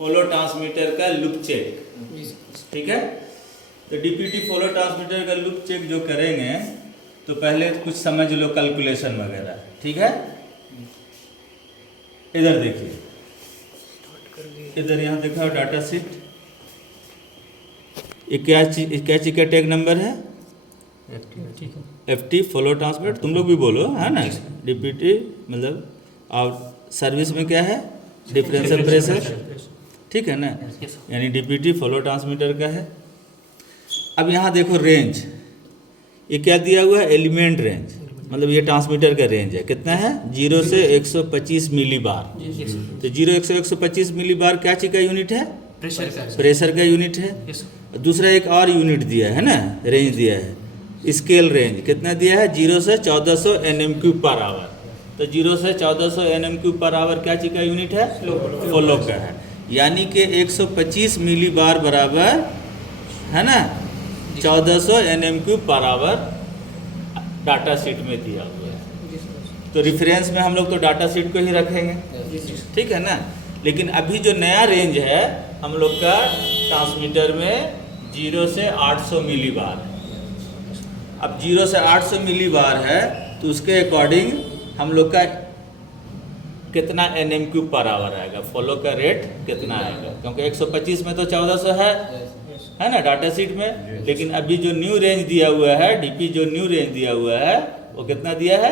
Follow transmitter का loop check, ठीक है। तो डीपीटी फॉलो ट्रांसमीटर का लूप चेक जो करेंगे तो पहले कुछ समझ लो कैलकुलेशन वगैरह, ठीक है। इधर देखिए, इधर यहाँ देखो डाटा शीट, ये क्या चीज का टैग नंबर है, FT फॉलो ट्रांसमीटर, तुम लोग भी बोलो है ना। डीपीटी मतलब और सर्विस में क्या है, डिफरेंशियल प्रेशर, ठीक है ना, यानी डीपीटी फॉलो ट्रांसमीटर का है। अब यहाँ देखो रेंज, ये क्या दिया हुआ है, एलिमेंट रेंज, मतलब ये ट्रांसमीटर का रेंज है, कितना है 0 से 125 मिली बार। तो 0 से 125 मिली बार क्या चीज का यूनिट है, प्रेशर का यूनिट है। दूसरा एक और यूनिट दिया है ना, रेंज दिया है, स्केल रेंज कितना दिया है, 0 से 1400 Nm³ पर आवर। तो 0 से 1400 Nm³ पर आवर क्या चीज का यूनिट है, फॉलो का है, यानी कि 125 मिली बार बराबर है ना 1400 Nm³ per hour data sheet में दिया हुआ है। तो रेफरेंस में हम लोग तो डाटा शीट को ही रखेंगे, ठीक है ना। लेकिन अभी जो नया रेंज है हम लोग का ट्रांसमीटर में 0 से 800 मिली बार है। अब 0 से 800 मिली बार है तो उसके अकॉर्डिंग हम लोग का कितना Nm³ पर आवर आएगा, फॉलो का रेट कितना आएगा, क्योंकि 125 में तो 1400 है ना डाटा शीट में। लेकिन अभी जो न्यू रेंज दिया हुआ है, डीपी जो न्यू रेंज दिया हुआ है वो कितना दिया है,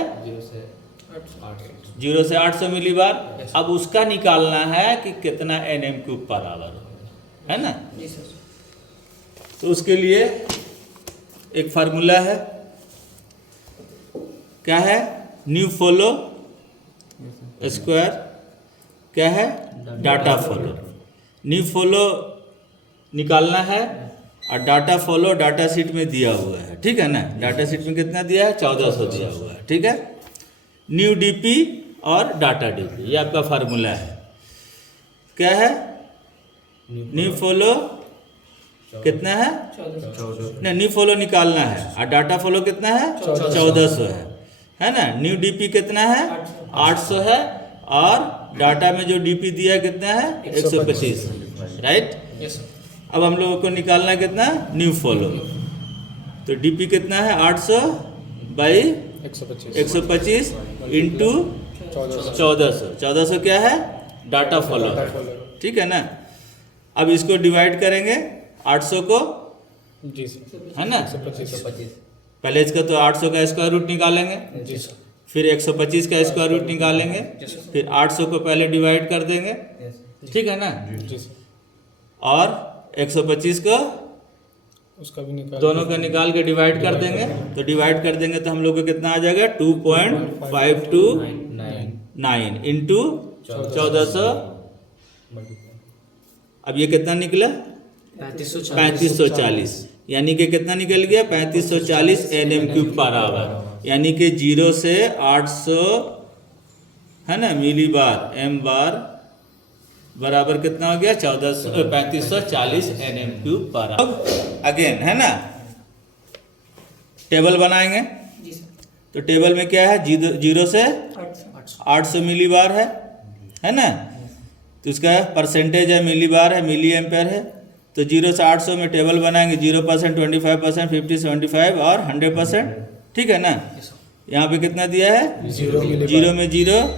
0 से 800 मिली बार। अब उसका निकालना है कि कितना Nm³ पर आवर है ना। तो उसके लिए एक फार्मूला है, क्या है, न्यू फॉलो स्क्वायर क्या है, डाटा फॉलो। न्यू फॉलो निकालना है और डाटा फॉलो डाटा शीट में दिया हुआ है, ठीक है ना। डाटा शीट में कितना दिया है, 1400 दिया हुआ है, ठीक है। न्यू डीपी और डाटा डीपी, ये आपका फार्मूला है, क्या है, न्यू फॉलो कितना है, नहीं न्यू फॉलो निकालना है और डाटा फॉलो कितना है 1400 है ना। न्यू डीपी कितना है 800 है और डाटा में जो डीपी दिया कितना है 125, राइट। अब हम लोगों को निकालना है कितना, न्यू फॉलो। तो डीपी कितना है 800 बाई 125 इंटू 1400 क्या है, डाटा फॉलो, ठीक है ना। अब इसको डिवाइड करेंगे 800 को, जी सर, है ना, 125। पहले इसका तो 800 का स्क्वायर रूट निकालेंगे, जी सर, फिर 125 का स्क्वायर रूट निकालेंगे, फिर 800 को पहले डिवाइड कर देंगे, ठीक है ना, जी सर, और 125 को उसका भी निकाल, दोनों का निकाल के डिवाइड कर देंगे। तो डिवाइड कर देंगे तो हम लोग को कितना आ जाएगा 2.529 इंटू 1400। अब ये कितना निकला 3540, यानी कि कितना निकल गया 3540 Nm³ पर आवर, यानी कि 0 से 800 है ना मिली बार m बार बराबर कितना हो गया 3540 Nm³ पर आवर। अगेन है ना, टेबल बनाएंगे। तो टेबल में क्या है, 0 से 800 मिली बार है ना। तो इसका परसेंटेज है मिली बार है, मिली एम्पेयर है। तो 0 से 800 में टेबल बनाएंगे, 0%, 25%, 50, 75 और 100%, ठीक है ना। यहाँ पे कितना दिया है, 0 में 0,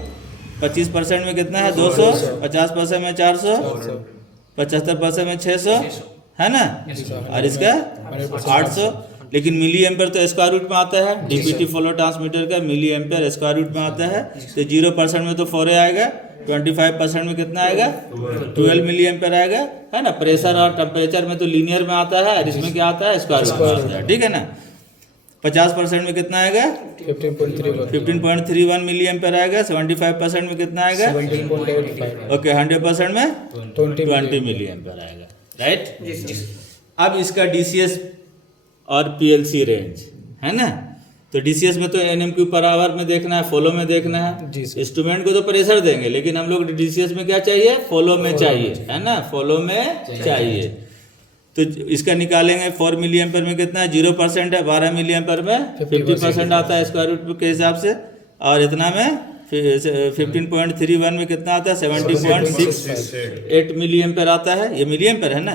25% में कितना है 200, 50% में 400, 75% में 600 है ना, और इसका 800। लेकिन मिली एम्पेयर तो स्क्वायर रूट में आता है, डीपीटी फॉलो ट्रांसमीटर का मिली एम्पेयर स्क्वायर रूट में आता है। तो 0% में तो 4 आएगा, 25% में कितना आएगा 12 मिली एम्पेयर आएगा, है ना। प्रेशर और टेम्परेचर में तो लीनियर में आता है और इसमें क्या आता है, स्क्वायर रूट में आता है, ठीक है ना। 50% में कितना आएगा 15.31 मिली एम्पेयर आएगा, 75% में कितना आएगा 17.85, ओके, 100% में 20 मिली एम्पेयर आएगा, राइट। अब इसका डीसीएस और पीएलसी रेंज है ना। तो डीसीएस में तो Nm³ पर आवर में देखना है, फॉलो में देखना है। इंस्ट्रूमेंट को तो प्रेशर देंगे, लेकिन हम लोग डीसीएस में क्या चाहिए, फॉलो में चाहिए, है ना, फॉलो में चाहिए। तो इसका निकालेंगे 4 मिली एम्पेयर में कितना है 0% है, 12 मिली एम्पेयर में 50% आता है स्क्वायर रूट के हिसाब से, और इतना में 15.31 में कितना आता है 70.68 मिली एम्पेयर आता है, ये मिली एम्पेयर है ना,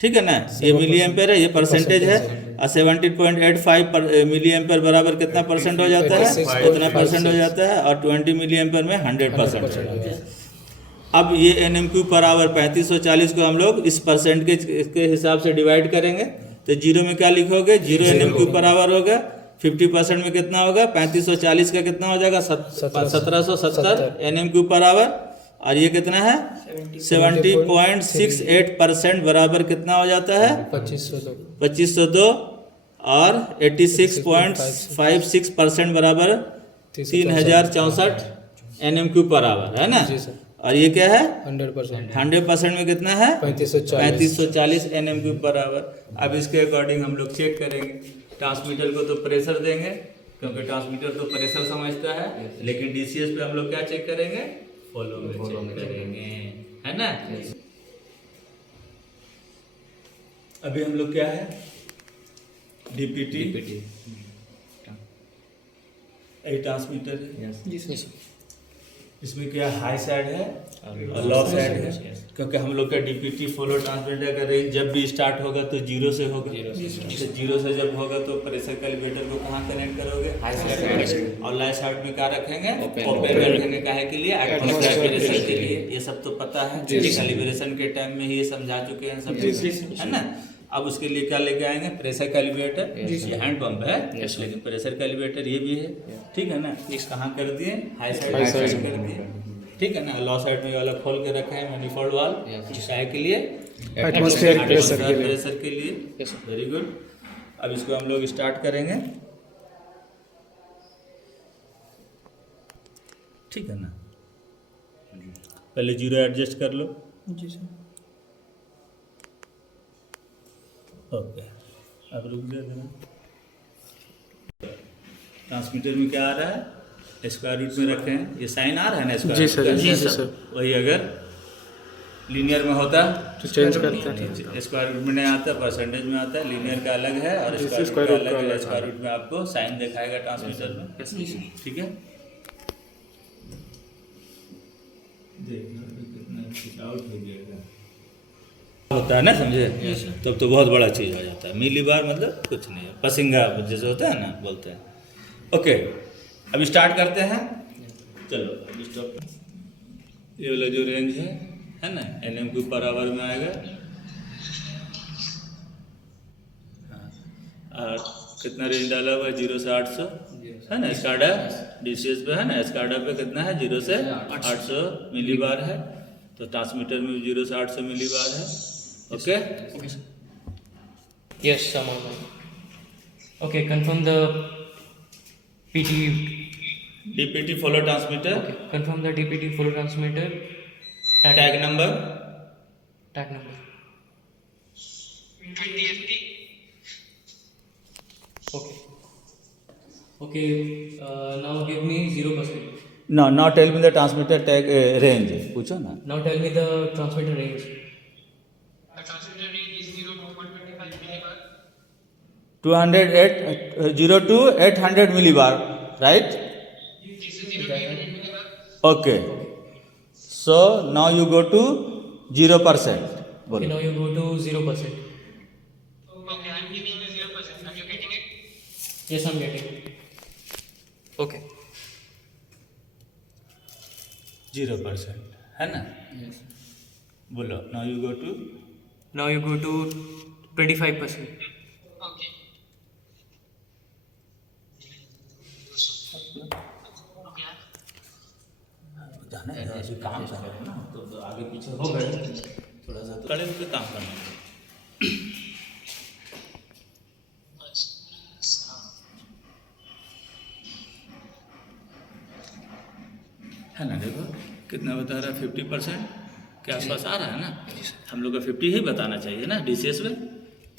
ठीक है ना, ये मिली एम्पेयर है, ये परसेंटेज है, और 17.85 मिली एम्पेयर बराबर कितना परसेंट हो जाता है, उतना परसेंट हो जाता है, और 20 मिली एम्पेयर में 100% हो जाता है। अब ये NMQ पर आवर 3540 को हम लोग इस परसेंटेज के हिसाब से डिवाइड करेंगे, तो जीरो में क्या लिखोगे, 0 NMQ पर आवर होगा, 50% में कितना होगा, 3540 का कितना हो जाएगा 1770 NMQ पर आवर, और ये कितना है 70.68% बराबर कितना हो जाता है 2502, और 86.56% बराबर 3064 NMQ पर आवर है ना, और ये क्या है 100% में कितना है 3540 NMQ पर आवर। अब इसके अकॉर्डिंग हम लोग चेक करेंगे, ट्रांसमीटर को तो प्रेशर देंगे क्योंकि ट्रांसमीटर तो प्रेशर समझता है, लेकिन DCS पे हम लोग क्या चेक करेंगे, फॉलो में चेक करेंगे, है ना। अभी हम लोग क्या है DPT ट्रांसमीटर है, इसमें क्या हाई साइड है और लो साइड है, क्योंकि हम लोग का DPT फॉलो ट्रांसमीटर का रेंज जब भी स्टार्ट होगा तो जीरो से होगा, तो जीरो से जब होगा तो प्रेशर कैलिब्रेटर को कहाँ कनेक्ट करोगे, हाई साइड, और लो साइड में क्या रखेंगे, ओपन रखेंगे, काहे के लिए, एटमॉस्फेयर प्रेशर के लिए, ये सब तो पता है, कैलिब्रेशन के टाइम में ही ये समझा चुके हैं सब, है ना। अब उसके लिए क्या लेके आएंगे, प्रेशर कैलिब्रेटर, ये हैंड पंप है लेकिन प्रेशर कैलिब्रेटर ये भी है, ठीक है ना। कहाँ कर दिए, हाई साइड कर दिए, ठीक है ना। लो साइड में वाला खोल के रखा है मैनिफोल्ड वाल, चाहे के लिए एटमॉस्फेयर प्रेशर के लिए, वेरी गुड। अब इसको हम लोग स्टार्ट करेंगे, ठीक है ना। पहले जीरो एडजस्ट कर लो, जी सर। ओके, अब रुक जाए देना। ट्रांसमीटर में क्या आ रहा है, स्क्वायर रूट में रखे हैं, ये साइन आ रहा है ना स्क्वायर, जी सर, जी सर। वही अगर लीनियर में होता तो चेंज करते हैं, स्क्वायर रूट में नहीं आता, परसेंटेज में आता है, लीनियर का अलग है और स्क्वायर रूट का अलग है। स्क्वायर रूट में आपको साइन दिखाएगा ट्रांसमीटर में, ठीक है। देखना कितना आउट हो जाएगा होता है ना, समझे, तब तो बहुत बड़ा चीज़ हो जाता है। मिली बार मतलब कुछ नहीं है, पसिंगा जैसे होता है ना बोलते हैं। ओके, अब स्टार्ट करते हैं, चलो अब स्टॉप। ये वाला जो रेंज है ना NMQ पर आवर में आएगा, और कितना रेंज डाला हुआ है 0 से 800 है ना, स्काडा DCS पे है ना, स्काडा पे कितना है 0 से 800 मिली बार है, तो ट्रांसमीटर में 0 से 800 मिली बार है। Okay, Yes, some of them. Okay, confirm the DPT follow transmitter, Okay, confirm the DPT full transmitter. tag number Tag number. 20FT. Okay. Okay. Now give me 0%. now tell me the transmitter tag range, पूछो ना। Now tell me the transmitter range. The transmitter range is 0 to 125 millibar. 208 0 to 800 millibar, right? This is 0 to 800 millibar. Okay, so now you go to 0%. Okay, now you go to 0%. Okay, I'm giving you 0%. Are you getting it? Yes, I'm getting it. Okay. 0% है ना, बोलो now you go to Now you go to 25%. Okay. Okay. जाना है ऐसे काम कर रहे हैं ना, तो आगे पीछे हो गए, थोड़ा सा कड़े होकर काम करना है ना। देखो कितना बता रहा है, 50% के आसपास आ रहा है ना, हम लोग का 50 ही बताना चाहिए ना DCS में।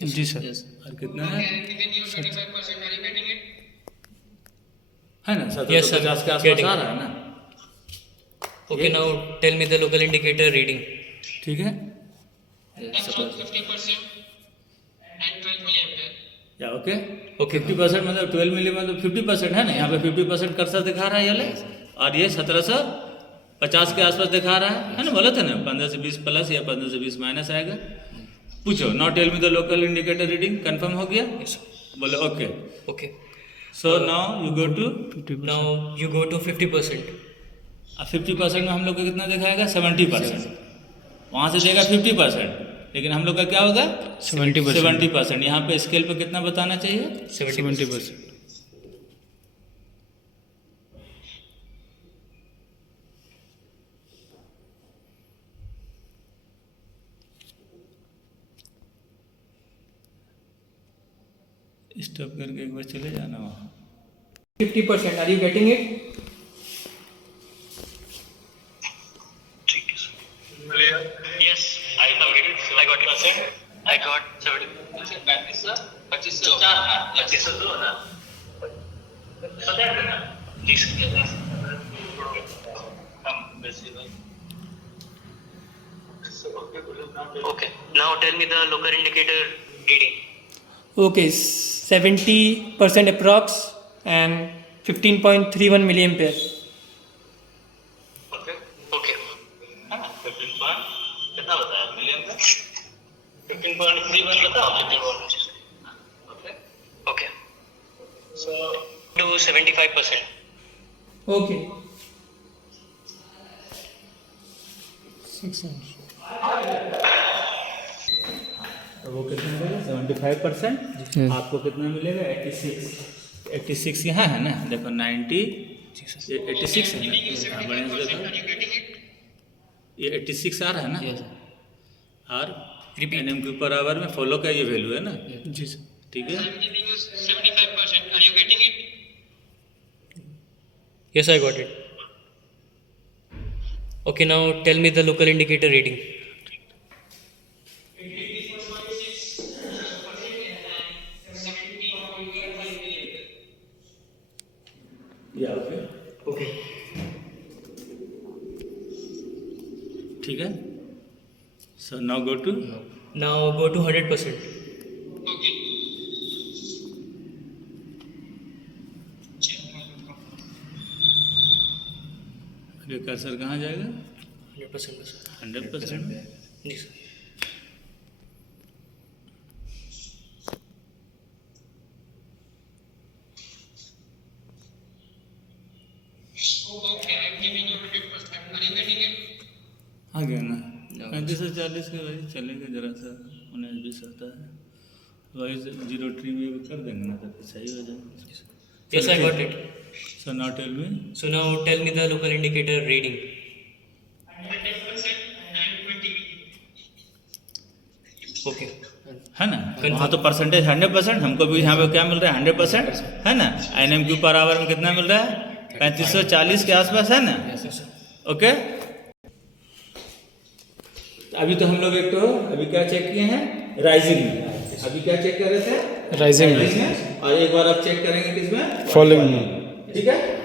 जी सर। और कितना है, I'm giving you 25%. Are you getting it? है ना, Yes, sir. 750 के आसपास Getting. आ रहा है ना, Okay, now tell me the local indicator reading. ठीक है। F2 50% and 12 milliampere. या ओके Okay. 50% मतलब 12 मिली मतलब 50% है ना, यहाँ पे 50% कर्सर दिखा रहा है ये ले, और ये 1750 के आसपास दिखा रहा है ना, बोला था ना 15 से 20 प्लस या 15 से 20 माइनस आएगा। पूछो now tell me the local indicator reading, confirm हो गया? Yes, sir. बोले okay. Okay. So now you go to Now you go to 50%. 50% में हम लोग को कितना दिखाएगा? 70%। वहाँ से देगा 50%, लेकिन हम लोग का क्या होगा? 70%। 70%। यहाँ पे स्केल पे कितना बताना चाहिए? 70%। स्टॉप करके एक बार चले जाना वहाँ। 50%. Are you getting it? Yes, I got it. I got it. I got 70. 25 दो ना। पता है ना? जी sir. Okay. Now tell me the local indicator reading. Okay, 70% approx and 15.31 milliampere. Okay. Okay. 15 point कितना बताया? मिलियन का 15.31 बताओ। 15.1. Okay. Okay. So do 75%. Okay. तो वो कितना मिलेगा? 75%। आपको कितना मिलेगा? 86 यहाँ है ना, देखो 90 ये 86 है ना, हाँ, बढ़िया से देखो ये 86 आ रहा है ना, और NMQ पर आवर में फॉलो का ये वैल्यू है ना। जी सर। ठीक है, 75%. Are you getting it? Yes, I got it. Okay, now tell me the local indicator reading. या ओके Okay. ठीक है। So now go to Now go to 100%. Okay. ये कर्सर कहाँ जाएगा? 100% sir. 100% में। जी sir. Okay, I'm giving you 100%. Are you getting it? आ गया ना, 35 से 40 के वही चलेगा, जरा सा 19-20 होता है, वही 0 ट्री में कर देंगे ना, तब सही हो जाएगा। Yes, I got it. So now tell me So now tell me the local indicator reading. 100% and 20. Okay. है ना, वहाँ तो परसेंटेज 100%, हमको भी यहाँ पे क्या मिल रहा है? 100% है ना। NMQ पर आवर में कितना मिल रहा है? 3540 के आसपास है ना। ओके, अभी तो हम लोग एक तो अभी क्या चेक किए हैं? राइजिंग में। अभी क्या चेक कर रहे थे? राइजिंग में। में। और एक बार अब चेक करेंगे किसमें? फॉलोइंग में। ठीक है।